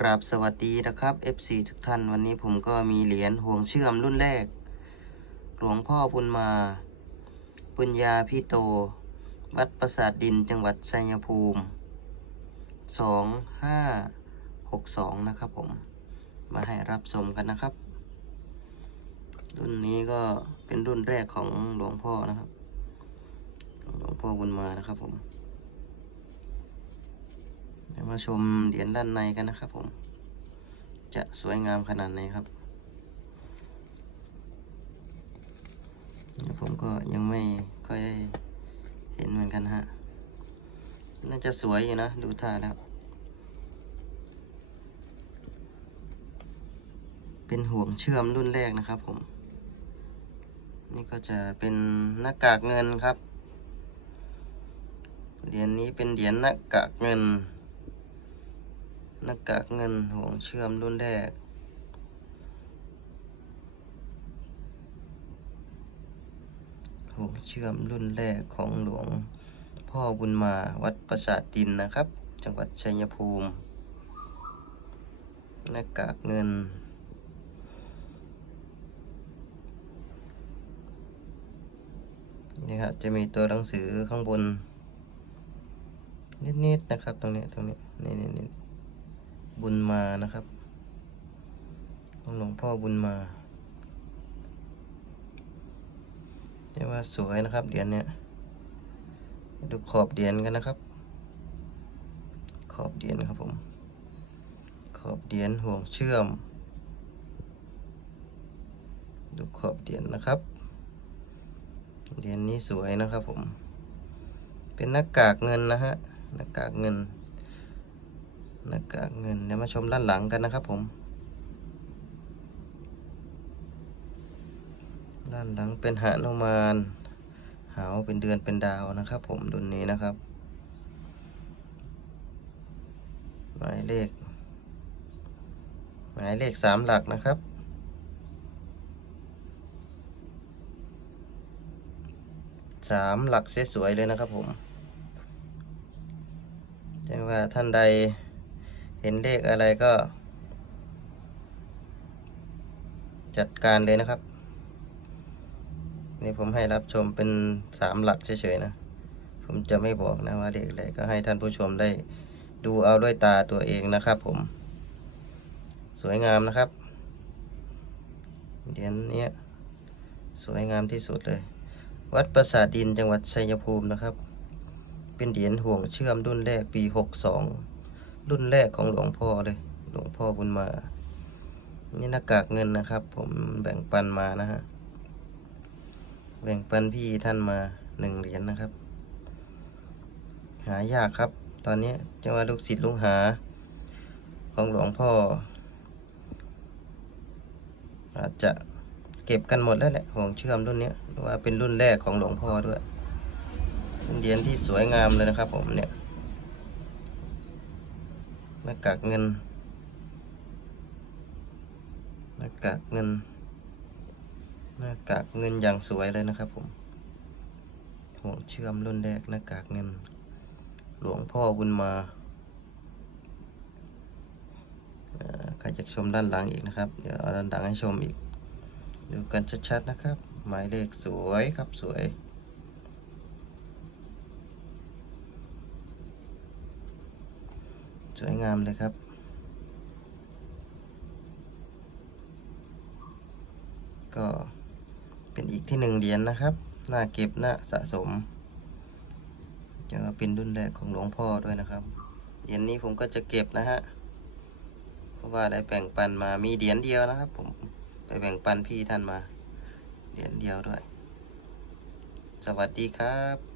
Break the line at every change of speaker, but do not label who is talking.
กราบสวัสดีนะครับ FC ทุกท่านวันนี้ผมก็มีเหรียญห่วงเชื่อมรุ่นแรก หลวงพ่อบุญมา ปุญญาพี่โต วัดประสาทดินจังหวัดชัยภูมิ 2562 นะครับผม มาให้รับชมกันนะครับ รุ่นนี้ก็เป็นรุ่นแรกของหลวงพ่อนะครับ หลวงพ่อบุญมานะครับผมเมาชมเหรียญด้านในกันนะครับผม จะสวยงามขนาดไหนครับผมก็ยังไม่ค่อยได้เห็นเหมือนกันฮะ น่าจะสวยอยู่นะ ดูท่าแล้ว เป็นห่วงเชื่อมรุ่นแรกนะครับผม นี่ก็จะเป็นหน้ากากเงินครับ เหรียญนี้เป็นเหรียญหน้ากากเงิน หน้ากากเงินห่วงเชื่อมรุ่นแรก ห่วงเชื่อมรุ่นแรกของหลวงพ่อบุญมาวัดประสาทดินนะครับ จังหวัดชัยภูมิ หน้ากากเงินนี่ครับจะมีตัวหนังสือข้างบน นิดๆนะครับ ตรงนี้ตรงนี้นี่นี่นี่ บุญมานะครับของหลวงพ่อบุญมาเรียกว่าสวยนะครับเหรียญเนี้ยดูขอบเหรียญกันนะครับ ขอบเหรียญครับผม ขอบเหรียญห่วงเชื่อม ดูขอบเหรียญนะครับเหรียญนี้สวยนะครับผม เป็นหน้ากากเงินนะฮะหน้ากากเงิน หน้ากากเงินเดี๋ยวมาชมด้านหลังกันนะครับผม ด้านหลังเป็นหนุมานหาวเป็นเดือนเป็นดาวนะครับ ผมดุนนี้นะครับหมายเลข หมายเลขสามหลักนะครับสามหลักสวยๆเลยนะครับผมแจ้งว่าท่านใด เห็นเลขอะไรก็ จัดการเลยนะครับ นี่ผมให้รับชมเป็นสามหลักเฉยๆนะ ผมจะไม่บอกนะว่าเลขอะไรก็ให้ท่านผู้ชมได้ดูเอาด้วยตาตัวเองนะครับผม สวยงามนะครับเหรียญเนี้ยสวยงามที่สุดเลย วัดประสาทดินจังหวัดชัยภูมินะครับ เป็นเหรียญห่วงเชื่อมรุ่นแรกปี 62 รุ่นแรกของหลวงพ่อเลย หลวงพ่อบุญมา นี่หน้ากากเงินนะครับ ผมแบ่งปันมานะฮะ แบ่งปันพี่ท่านมาหนึ่งเหรียญนะครับ หายากครับ ตอนนี้จะว่าลูกศิษย์ลูกหา ของหลวงพ่อ อาจจะเก็บกันหมดแล้วแหละห่วงเชื่อมรุ่นนี้ว่าเป็นรุ่นแรกของหลวงพ่อด้วยเป็นเหรียญที่สวยงามเลยนะครับ ผมเนี่ย หน้ากากเงิน หน้ากากเงิน หน้ากากเงินอย่างสวยเลยนะครับผมห่วงเชื่อมรุ่นแรกหน้ากากเงิน หลวงพ่อบุญมาเอ่อใครจะชมด้านหลังอีกนะครับ เดี๋ยวเอาด้านหลังให้ชมอีก ดูกันชัดๆนะครับ หมายเลขสวยครับสวย สวยงามเลยครับ ก็เป็นอีกที่หนึ่งเหรียญนะครับน่าเก็บน่าสะสมจะเป็นรุ่นแรกของหลวงพ่อด้วยนะครับเหรียญนี้ผมก็จะเก็บนะฮะเพราะว่าได้แบ่งปันมามีเหรียญเดียวนะครับ ผมไปแบ่งปันพี่ท่านมาเหรียญเดียวด้วย สวัสดีครับ